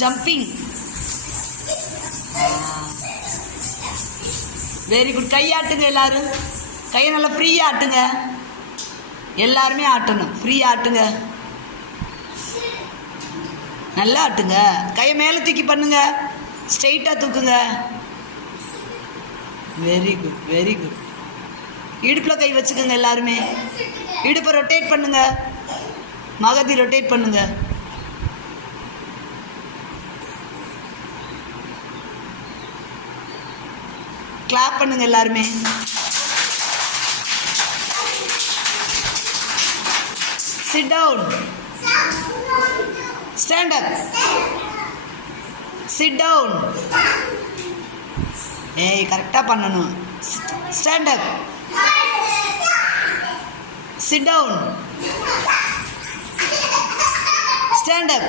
Jumping. Very good. கை ஆட்டுங்க எல்லாரும். கையை நல்லா ஃப்ரீயாக ஆட்டுங்க. எல்லாருமே ஆட்டணும். ஃப்ரீயாக ஆட்டுங்க. நல்லா ஆட்டுங்க. கையை மேலே தூக்கி பண்ணுங்க. ஸ்ட்ரெயிட்டாக தூக்குங்க. Very good, very good. இடுப்பில் கை வச்சுக்கோங்க எல்லாருமே. இடுப்பை ரொட்டேட் பண்ணுங்க. மகதி ரொட்டேட் பண்ணுங்க. கிளாப் பண்ணுங்க எல்லாருமே. Sit down. Stand up. Sit down. ஏய், கரெக்டாக பண்ணணும். Stand up. Sit down. Stand அப்.